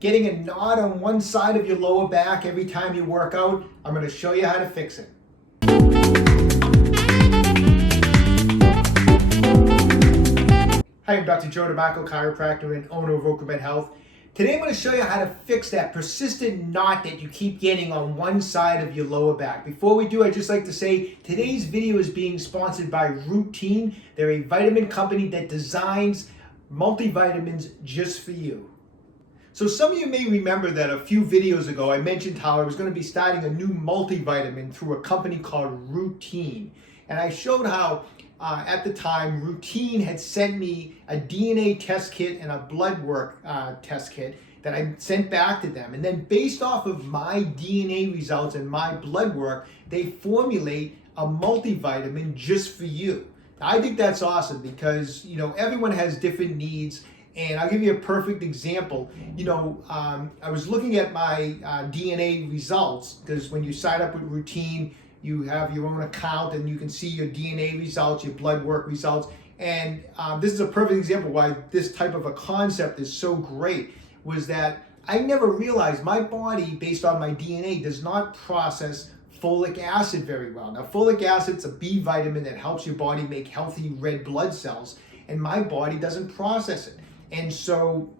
getting a knot on one side of your lower back every time you work out, I'm going to show you how to fix it. Hi, I'm Dr. Joe DeMarco, chiropractor and owner of Rootine Health. Today I'm going to show you how to fix that persistent knot that you keep getting on one side of your lower back. Before we do, I'd just like to say today's video is being sponsored by Rootine. They're a vitamin company that designs multivitamins just for you. So some of you may remember that a few videos ago I mentioned how I was going to be starting a new multivitamin through a company called Rootine. And I showed how at the time, Rootine had sent me a DNA test kit and a blood work test kit that I sent back to them. And then based off of my DNA results and my blood work, they formulate a multivitamin just for you. Now, I think that's awesome because, everyone has different needs. And I'll give you a perfect example. I was looking at my DNA results because when you sign up with Rootine, you have your own account and you can see your DNA results, your blood work results. And this is a perfect example why this type of a concept is so great, was that I never realized my body, based on my DNA, does not process folic acid very well. Now, folic acid is a B vitamin that helps your body make healthy red blood cells, and my body doesn't process it. And so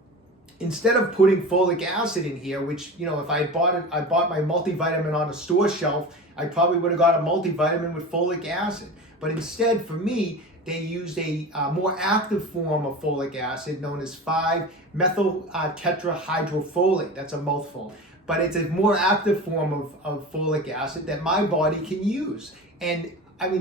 instead of putting folic acid in here, which, if I bought my multivitamin on a store shelf, I probably would have got a multivitamin with folic acid. But instead, for me, they used a more active form of folic acid known as 5-methyl tetrahydrofolate. That's a mouthful. But it's a more active form of folic acid that my body can use. And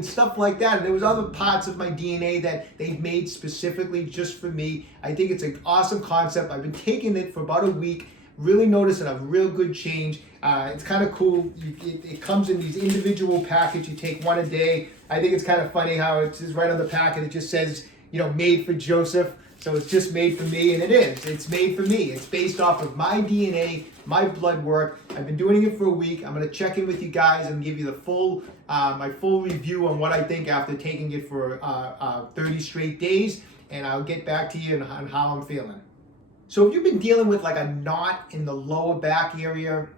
stuff like that. And there was other parts of my DNA that they've made specifically just for me. I think it's an awesome concept. I've been taking it for about a week, really noticing a real good change. It's kind of cool. It comes in these individual packages. You take one a day. I think it's kind of funny how it says right on the packet, it just says, made for Joseph. So it's just made for me, and it is. It's made for me. It's based off of my DNA, my blood work. I've been doing it for a week. I'm going to check in with you guys and give you the full, my full review on what I think after taking it for 30 straight days, and I'll get back to you on how I'm feeling. So if you've been dealing with like a knot in the lower back area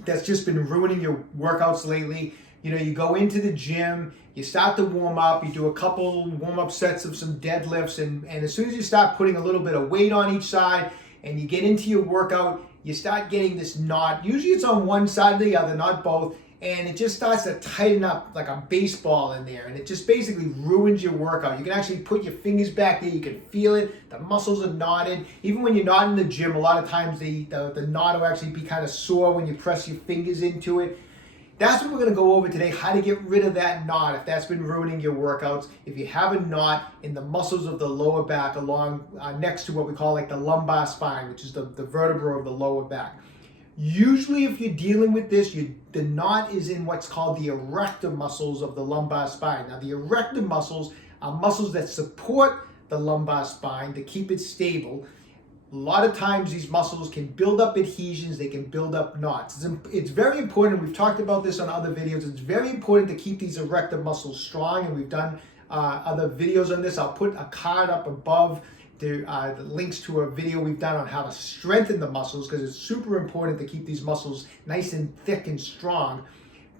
that's just been ruining your workouts lately, you go into the gym, you start to warm up, you do a couple warm-up sets of some deadlifts, and as soon as you start putting a little bit of weight on each side and you get into your workout, you start getting this knot. Usually it's on one side or the other, not both, and it just starts to tighten up like a baseball in there, and it just basically ruins your workout. You can actually put your fingers back there, you can feel it, the muscles are knotted. Even when you're not in the gym, a lot of times the knot will actually be kind of sore when you press your fingers into it. That's what we're going to go over today, how to get rid of that knot if that's been ruining your workouts. If you have a knot in the muscles of the lower back along next to what we call like the lumbar spine, which is the vertebra of the lower back. Usually if you're dealing with this, the knot is in what's called the erector muscles of the lumbar spine. Now the erector muscles are muscles that support the lumbar spine to keep it stable. A lot of times these muscles can build up adhesions, they can build up knots. It's very important, we've talked about this on other videos, it's very important to keep these erector muscles strong, and we've done other videos on this. I'll put a card up above the links to a video we've done on how to strengthen the muscles, because it's super important to keep these muscles nice and thick and strong.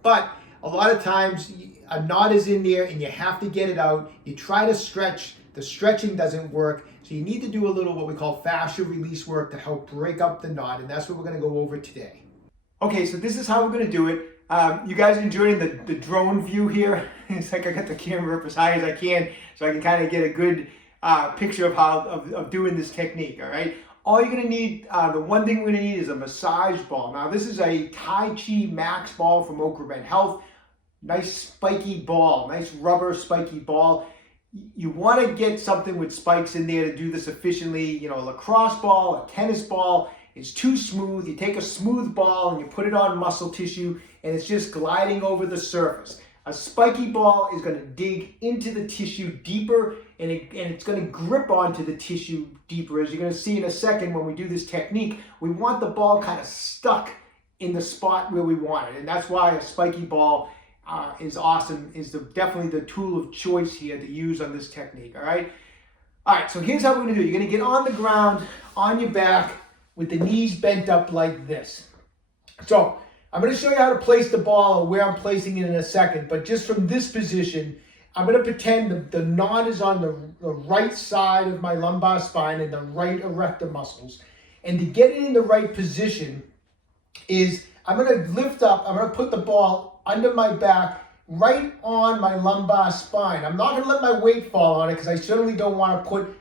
But a lot of times a knot is in there and you have to get it out. You try to stretch, the stretching doesn't work. So you need to do a little what we call fascial release work to help break up the knot, and that's what we're going to go over today. Okay, so this is how we're going to do it. You guys are enjoying the drone view here? It's like I got the camera up as high as I can so I can kind of get a good picture of how of doing this technique, all right? All you're going to need, the one thing we're going to need is a massage ball. Now this is a Tai Chi Max ball from Rootine Health. Nice spiky ball, nice rubber spiky ball. You want to get something with spikes in there to do this efficiently. A lacrosse ball, a tennis ball is too smooth. You take a smooth ball and you put it on muscle tissue and it's just gliding over the surface. A spiky ball is going to dig into the tissue deeper, and it's going to grip onto the tissue deeper. As you're going to see in a second when we do this technique, we want the ball kind of stuck in the spot where we want it, and that's why a spiky ball is awesome, is definitely the tool of choice here to use on this technique, all right? All right, so here's how we're gonna do it. You're gonna get on the ground, on your back, with the knees bent up like this. So I'm going to show you how to place the ball, where I'm placing it in a second, but just from this position, I'm going to pretend the knot is on the right side of my lumbar spine and the right erector muscles. And to get it in the right position is I'm going to lift up, I'm going to put the ball under my back, right on my lumbar spine. I'm not going to let my weight fall on it because I certainly don't want to put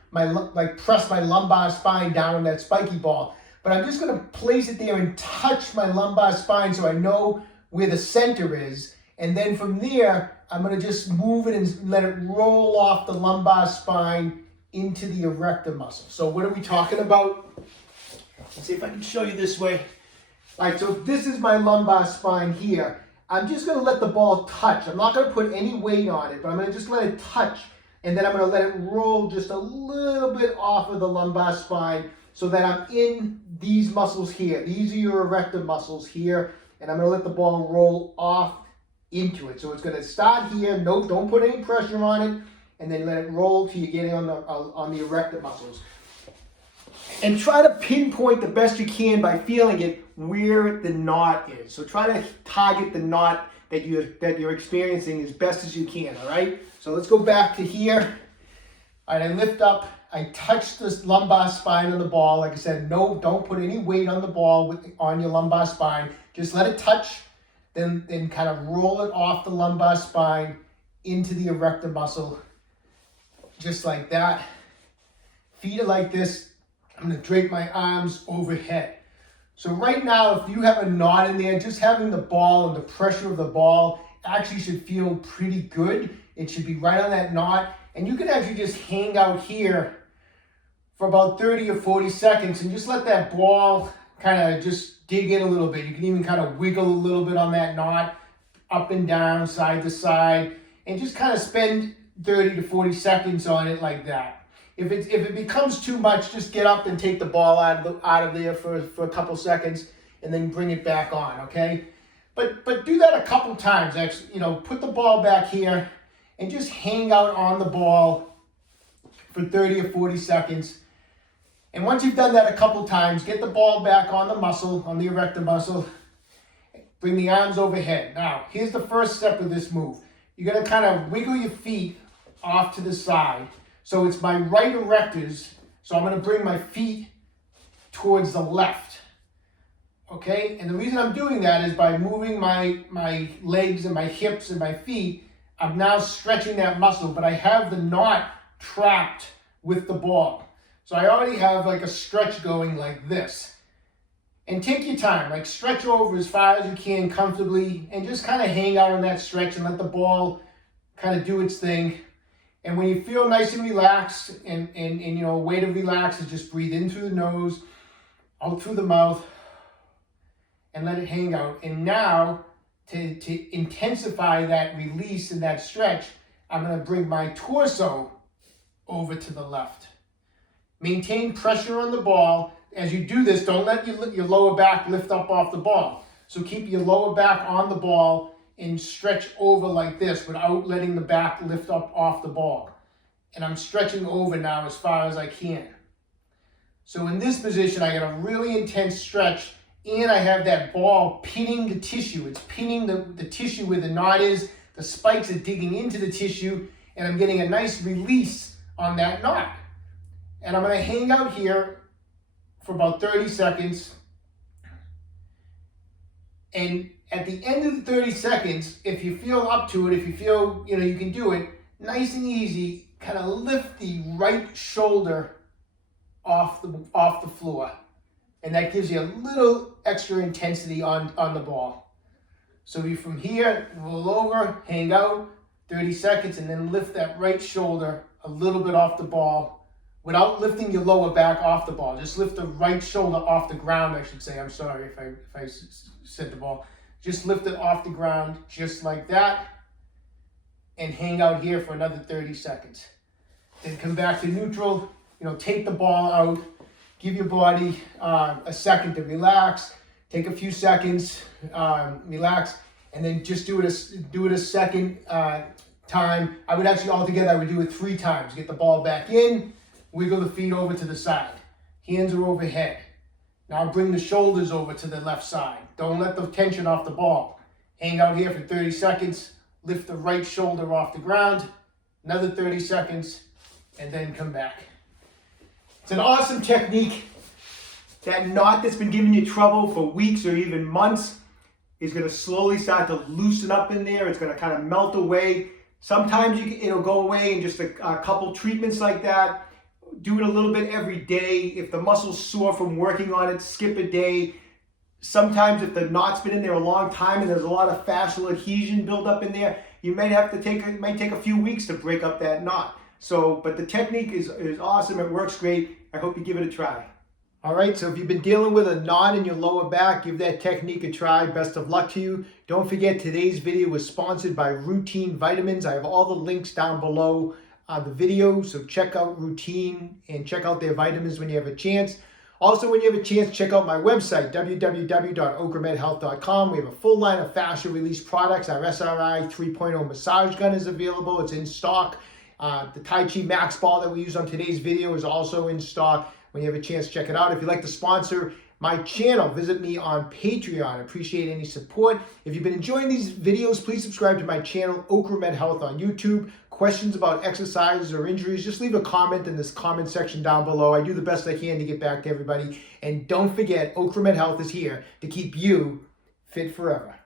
press my lumbar spine down on that spiky ball. But I'm just going to place it there and touch my lumbar spine so I know where the center is. And then from there, I'm going to just move it and let it roll off the lumbar spine into the erector muscle. So what are we talking about? Let's see if I can show you this way. All right, so if this is my lumbar spine here, I'm just going to let the ball touch. I'm not going to put any weight on it, but I'm going to just let it touch. And then I'm going to let it roll just a little bit off of the lumbar spine so that I'm in these muscles here. These are your erector muscles here. And I'm going to let the ball roll off into it. So it's going to start here. No, don't put any pressure on it. And then let it roll till you're getting on the erector muscles. And try to pinpoint the best you can by feeling it where the knot is. So try to target the knot that you're experiencing as best as you can, all right? So let's go back to here. All right, I lift up, I touch this lumbar spine on the ball. Like I said, no, don't put any weight on the ball on your lumbar spine. Just let it touch, then kind of roll it off the lumbar spine into the erector muscle, just like that. Feet are like this. I'm going to drape my arms overhead. So right now, if you have a knot in there, just having the ball and the pressure of the ball actually should feel pretty good. It should be right on that knot. And you can actually just hang out here for about 30 or 40 seconds and just let that ball kind of just dig in a little bit. You can even kind of wiggle a little bit on that knot, up and down, side to side, and just kind of spend 30 to 40 seconds on it like that. If it becomes too much, just get up and take the ball out of there for a couple seconds and then bring it back on, okay? But do that a couple times. Actually, put the ball back here and just hang out on the ball for 30 or 40 seconds. And once you've done that a couple times, get the ball back on the muscle, on the erector muscle. Bring the arms overhead. Now, here's the first step of this move. You're going to kind of wiggle your feet off to the side. So it's my right erectors, so I'm going to bring my feet towards the left, okay? And the reason I'm doing that is by moving my legs and my hips and my feet, I'm now stretching that muscle, but I have the knot trapped with the ball. So I already have like a stretch going like this. And take your time, like stretch over as far as you can comfortably and just kind of hang out on that stretch and let the ball kind of do its thing. And when you feel nice and relaxed and a way to relax is just breathe in through the nose, out through the mouth, and let it hang out. And now, to intensify that release and that stretch, I'm going to bring my torso over to the left. Maintain pressure on the ball. As you do this, don't let your lower back lift up off the ball. So keep your lower back on the ball and stretch over like this without letting the back lift up off the ball. And I'm stretching over now as far as I can. So in this position, I got a really intense stretch and I have that ball pinning the tissue. It's pinning the tissue where the knot is. The spikes are digging into the tissue and I'm getting a nice release on that knot. And I'm going to hang out here for about 30 seconds. And at the end of the 30 seconds, if you feel up to it, if you feel, you can do it, nice and easy, kind of lift the right shoulder off the floor. And that gives you a little extra intensity on the ball. So you from here, roll over, hang out, 30 seconds, and then lift that right shoulder a little bit off the ball without lifting your lower back off the ball. Just lift the right shoulder off the ground, I should say. I'm sorry if I said the ball. Just lift it off the ground just like that and hang out here for another 30 seconds. Then come back to neutral, take the ball out, give your body a second to relax, take a few seconds, relax, and then just do it a second time. I would do it 3 times. Get the ball back in, wiggle the feet over to the side. Hands are overhead. Now bring the shoulders over to the left side. Don't let the tension off the ball. Hang out here for 30 seconds. Lift the right shoulder off the ground. Another 30 seconds, and then come back. It's an awesome technique. That knot that's been giving you trouble for weeks or even months is going to slowly start to loosen up in there. It's going to kind of melt away. Sometimes it'll go away in just a couple treatments like that. Do it a little bit every day. If the muscle's sore from working on it, skip a day. Sometimes if the knot's been in there a long time and there's a lot of fascial adhesion built up in there, you might have to it might take a few weeks to break up that knot. But the technique is awesome. It works great. I hope you give it a try. All right, so if you've been dealing with a knot in your lower back, give that technique a try. Best of luck to you. Don't forget, today's video was sponsored by Rootine Vitamins. I have all the links down below the video, so check out Rootine and check out their vitamins when you have a chance. Also, when you have a chance, check out my website, www.okramedhealth.com. We have a full line of fascial release products. Our SRI 3.0 massage gun is available. It's in stock. The Tai Chi Max Ball that we use on today's video is also in stock. When you have a chance, check it out. If you'd like to sponsor my channel, visit me on Patreon. I appreciate any support. If you've been enjoying these videos, please subscribe to my channel, Okra Health on YouTube. Questions about exercises or injuries, just leave a comment in this comment section down below. I do the best I can to get back to everybody. And don't forget, Okra Health is here to keep you fit forever.